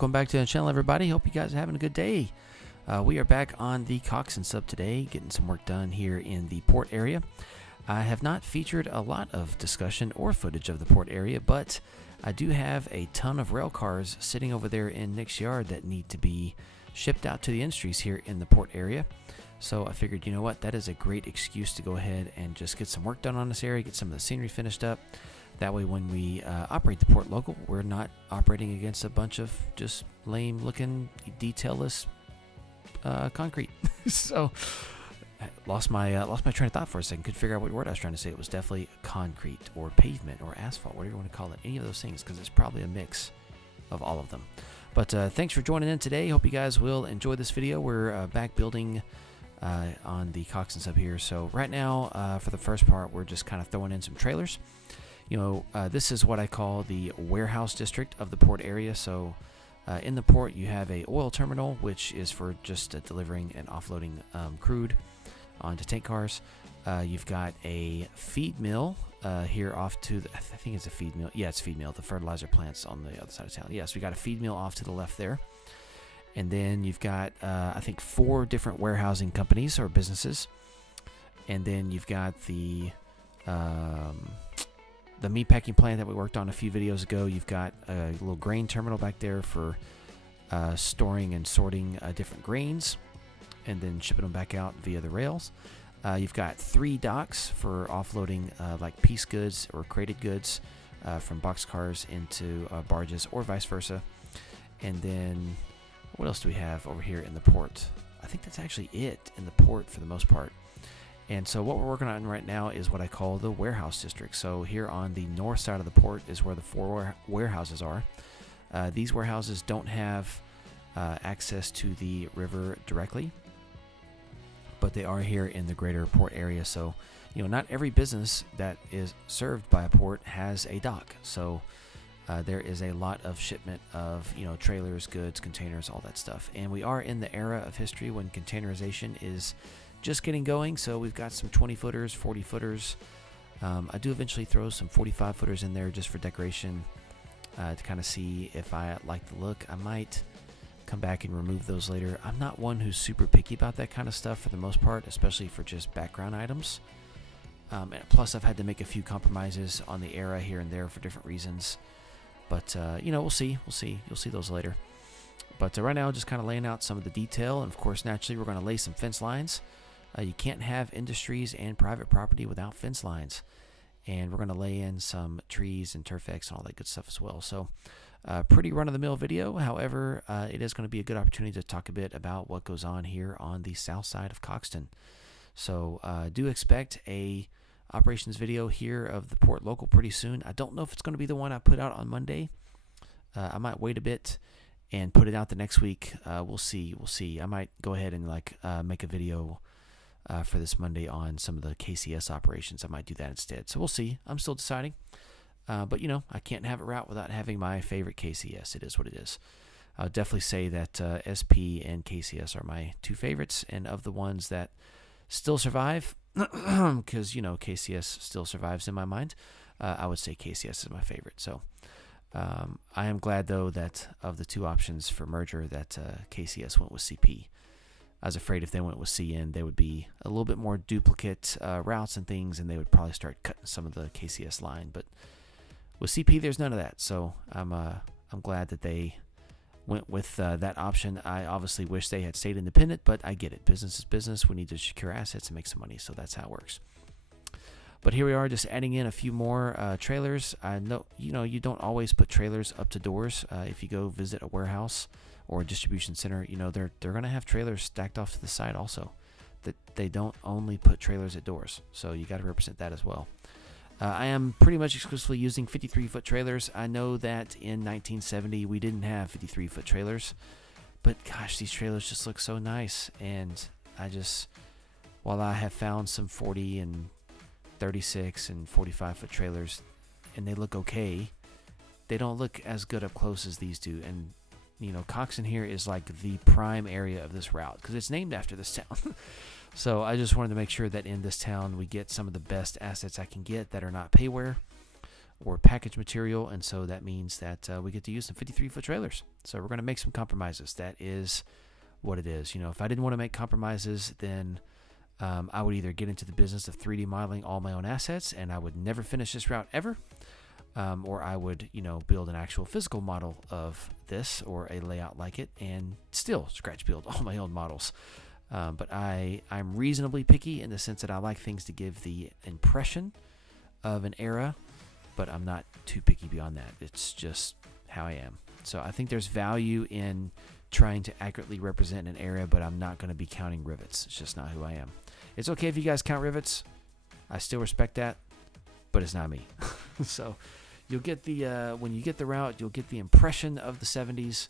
Welcome back to the channel, everybody. Hope you guys are having a good day. We are back on the Coxton sub today, getting some work done here in the port area. I have not featured a lot of discussion or footage of the port area, but I do have a ton of rail cars sitting over there in Nick's yard that need to be shipped out to the industries here in the port area. So I figured, you know what, that is a great excuse to go ahead and just get some work done on this area, get some of the scenery finished up. That way when we operate the port local, we're not operating against a bunch of just lame looking, detailless concrete. So I lost my train of thought for a second. Couldn't figure out what word I was trying to say. It was definitely concrete or pavement or asphalt, whatever you want to call it. Any of those things, because it's probably a mix of all of them. But thanks for joining in today. Hope you guys will enjoy this video. We're back building on the Coxton sub here. So right now, for the first part, we're just kind of throwing in some trailers. You know, this is what I call the warehouse district of the port area. So in the port, you have a oil terminal, which is for just delivering and offloading crude onto tank cars. You've got a feed mill here off to the, I think it's a feed mill. Yeah, it's a feed mill. The fertilizer plant's on the other side of town. Yes, we got a feed mill off to the left there. And then you've got, I think, 4 different warehousing companies or businesses. And then you've got the meat packing plant that we worked on a few videos ago. You've got a little grain terminal back there for storing and sorting different grains and then shipping them back out via the rails. You've got 3 docks for offloading like piece goods or crated goods from boxcars into barges or vice versa. And then what else do we have over here in the port? I think that's actually it in the port for the most part. And so what we're working on right now is what I call the warehouse district. So here on the north side of the port is where the 4 warehouses are. These warehouses don't have access to the river directly, but they are here in the greater port area. So, you know, not every business that is served by a port has a dock. So there is a lot of shipment of, you know, trailers, goods, containers, all that stuff. And we are in the era of history when containerization is just getting going. So we've got some 20 footers, 40 footers. I do eventually throw some 45 footers in there just for decoration to kind of see if I like the look. I might come back and remove those later. I'm not one who's super picky about that kind of stuff for the most part, especially for just background items. And plus I've had to make a few compromises on the era here and there for different reasons. But you know, we'll see. You'll see those later. But right now, just kind of laying out some of the detail. And of course, naturally, we're going to lay some fence lines. You can't have industries and private property without fence lines. And we're going to lay in some trees and turfex and all that good stuff as well. So pretty run-of-the-mill video. However, it is going to be a good opportunity to talk a bit about what goes on here on the south side of Coxton. So do expect a operations video here of the port local pretty soon. I don't know if it's going to be the one I put out on Monday. I might wait a bit and put it out the next week. We'll see. I might go ahead and make a video for this Monday on some of the KCS operations. I might do that instead. So we'll see. I'm still deciding. But, you know, I can't have it right without having my favorite KCS. It is what it is. I would definitely say that SP and KCS are my 2 favorites. And of the ones that still survive, because, you know, KCS still survives in my mind, I would say KCS is my favorite. So I am glad, though, that of the 2 options for merger that KCS went with CP. I was afraid if they went with CN, there would be a little bit more duplicate routes and things, and they would probably start cutting some of the KCS line. But with CP, there's none of that. So I'm glad that they went with that option. I obviously wish they had stayed independent, but I get it. Business is business. We need to secure assets and make some money, so that's how it works. But here we are, just adding in a few more trailers. I know, you know, you don't always put trailers up to doors. If you go visit a warehouse or a distribution center, you know, they're going to have trailers stacked off to the side also. That they don't only put trailers at doors, so you got to represent that as well. I am pretty much exclusively using 53-foot trailers. I know that in 1970 we didn't have 53-foot trailers, but gosh, these trailers just look so nice. And while I have found some 40 and 36 and 45-foot trailers, and they look okay, they don't look as good up close as these do. And you know, Coxton here is like the prime area of this route because it's named after this town. So I just wanted to make sure that in this town we get some of the best assets I can get that are not payware, or package material, and so that means that we get to use some 53-foot trailers. So we're going to make some compromises. That is what it is. You know, if I didn't want to make compromises, then I would either get into the business of 3D modeling all my own assets, and I would never finish this route ever, or I would, you know, build an actual physical model of this or a layout like it and still scratch build all my own models. But I'm reasonably picky in the sense that I like things to give the impression of an era, but I'm not too picky beyond that. It's just how I am. So I think there's value in trying to accurately represent an area, but I'm not going to be counting rivets. It's just not who I am. It's okay if you guys count rivets. I still respect that, but it's not me. So you'll get the when you get the route, you'll get the impression of the 70s,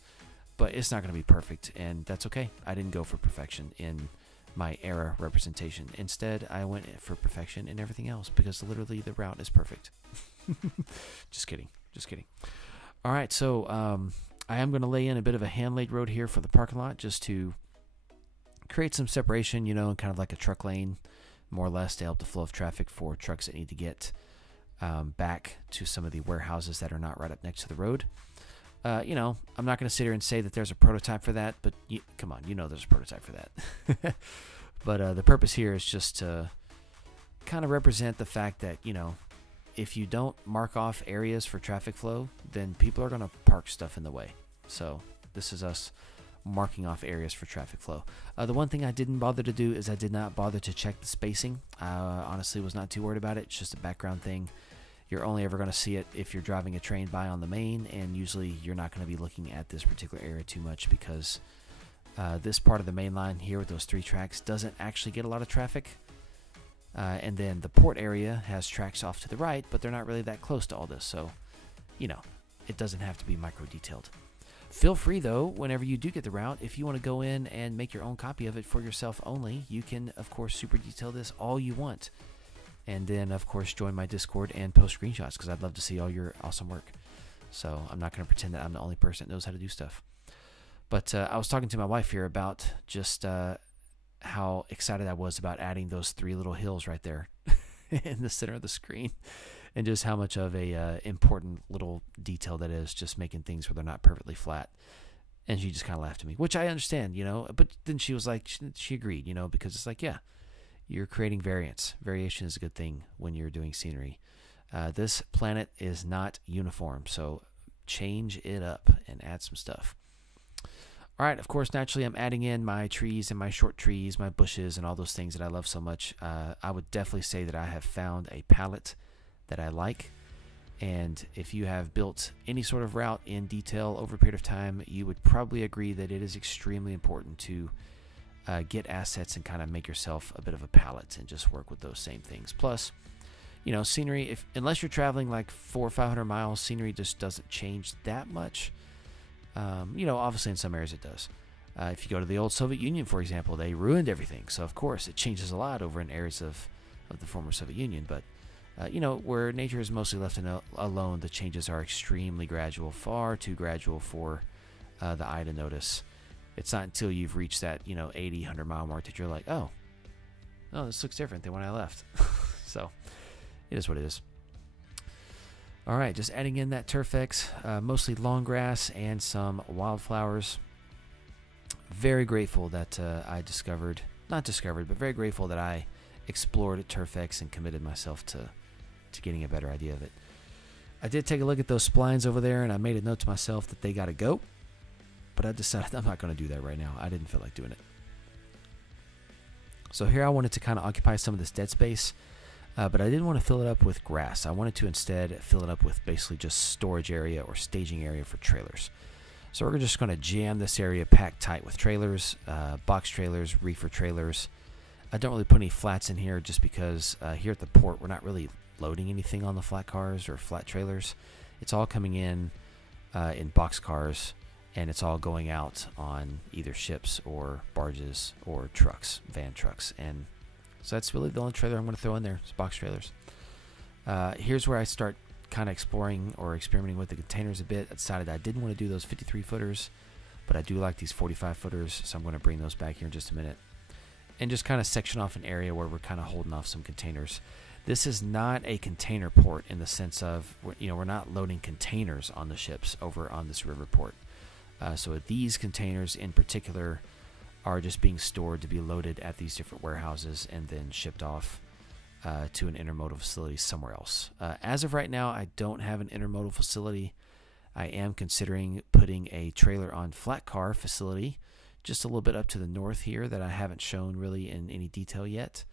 but it's not going to be perfect, and that's okay. I didn't go for perfection in my era representation. Instead, I went for perfection in everything else because literally the route is perfect. Just kidding. Just kidding. All right, so I am going to lay in a bit of a hand-laid road here for the parking lot just to create some separation, you know, kind of like a truck lane, more or less, to help the flow of traffic for trucks that need to get back to some of the warehouses that are not right up next to the road. You know, I'm not going to sit here and say that there's a prototype for that, but come on, you know there's a prototype for that. But the purpose here is just to kind of represent the fact that, you know, if you don't mark off areas for traffic flow, then people are going to park stuff in the way. So this is us marking off areas for traffic flow. The one thing I didn't bother to do is I did not bother to check the spacing. I honestly was not too worried about it. It's just a background thing. You're only ever going to see it if you're driving a train by on the main, and usually you're not going to be looking at this particular area too much because this part of the main line here with those 3 tracks doesn't actually get a lot of traffic. And then the port area has tracks off to the right, but they're not really that close to all this. So, you know, it doesn't have to be micro-detailed. Feel free, though, whenever you do get the route, if you want to go in and make your own copy of it for yourself only, you can, of course, super detail this all you want. And then, of course, join my Discord and post screenshots because I'd love to see all your awesome work. So I'm not going to pretend that I'm the only person that knows how to do stuff. But I was talking to my wife here about just how excited I was about adding those 3 little hills right there in the center of the screen, and just how much of a important little detail that is, just making things where they're not perfectly flat. And she just kind of laughed at me, which I understand, you know, but then she was like, she agreed, you know, because it's like, yeah, you're creating variance. Variation is a good thing when you're doing scenery. This planet is not uniform, so change it up and add some stuff. All right, of course, naturally, I'm adding in my trees and my short trees, my bushes, and all those things that I love so much. I would definitely say that I have found a palette that I like. And if you have built any sort of route in detail over a period of time, you would probably agree that it is extremely important to get assets and kind of make yourself a bit of a palette and just work with those same things. Plus, you know, scenery, unless you're traveling like 400 or 500 miles, scenery just doesn't change that much. You know, obviously in some areas it does. If you go to the old Soviet Union, for example, they ruined everything. So, of course, it changes a lot over in areas of the former Soviet Union. But, you know, where nature is mostly left alone, the changes are extremely gradual, far too gradual for the eye to notice. It's not until you've reached that, you know, 80, 100-mile mark that you're like, oh, this looks different than when I left. So, it is what it is. All right, just adding in that Turfex, mostly long grass and some wildflowers. Very grateful that very grateful that I explored Turfex and committed myself to getting a better idea of it. I did take a look at those splines over there, and I made a note to myself that they got to go, but I decided I'm not going to do that right now. I didn't feel like doing it. So here I wanted to kind of occupy some of this dead space. But I didn't want to fill it up with grass. I wanted to instead fill it up with basically just storage area or staging area for trailers. So we're just going to jam this area packed tight with trailers, box trailers, reefer trailers. I don't really put any flats in here just because here at the port we're not really loading anything on the flat cars or flat trailers. It's all coming in box cars, and it's all going out on either ships or barges or trucks, van trucks. And so that's really the only trailer I'm going to throw in there is box trailers. Here's where I start kind of exploring or experimenting with the containers a bit. I decided I didn't want to do those 53-footers, but I do like these 45-footers, so I'm going to bring those back here in just a minute. And just kind of section off an area where we're kind of holding off some containers. This is not a container port in the sense of, we're not loading containers on the ships over on this river port. So these containers in particular are just being stored to be loaded at these different warehouses and then shipped off to an intermodal facility somewhere else. As of right now, I don't have an intermodal facility. I am considering putting a trailer on flat car facility just a little bit up to the north here that I haven't shown really in any detail yet.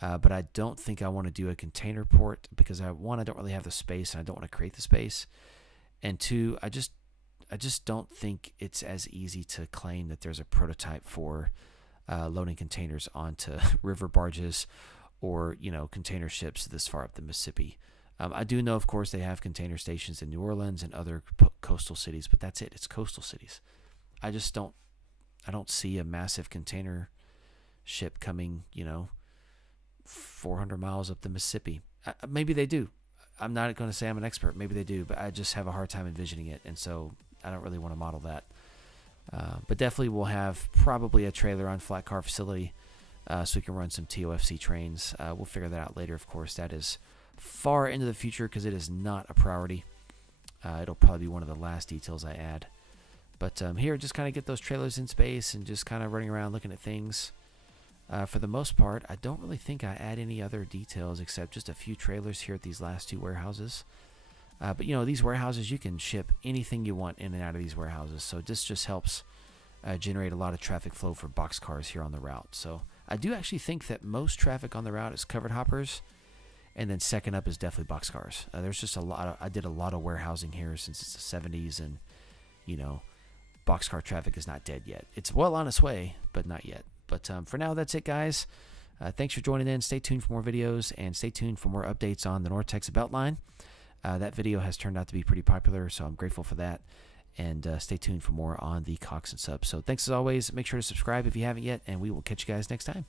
But I don't think I want to do a container port because I don't really have the space and I don't want to create the space. And two, I just don't think it's as easy to claim that there's a prototype for loading containers onto river barges or, container ships this far up the Mississippi. I do know, of course, they have container stations in New Orleans and other coastal cities, but that's it. It's coastal cities. I don't see a massive container ship coming, 400 miles up the Mississippi. Maybe they do. I'm not going to say I'm an expert. Maybe they do, but I just have a hard time envisioning it, and so I don't really want to model that. But definitely we'll have probably a trailer on flat car facility so we can run some TOFC trains. We'll figure that out later, of course. That is far into the future because it is not a priority. It'll probably be one of the last details I add. But here, just kind of get those trailers in space and just kind of running around looking at things. For the most part, I don't really think I add any other details except just a few trailers here at these last two warehouses. But, these warehouses, you can ship anything you want in and out of these warehouses. So this just helps generate a lot of traffic flow for boxcars here on the route. So I do actually think that most traffic on the route is covered hoppers. And then second up is definitely boxcars. There's just I did a lot of warehousing here since it's the 70s. And, boxcar traffic is not dead yet. It's well on its way, but not yet. But for now, that's it, guys. Thanks for joining in. Stay tuned for more videos, and stay tuned for more updates on the North Texas Beltline. That video has turned out to be pretty popular, so I'm grateful for that. And stay tuned for more on the Coxton sub. So thanks as always. Make sure to subscribe if you haven't yet, and we will catch you guys next time.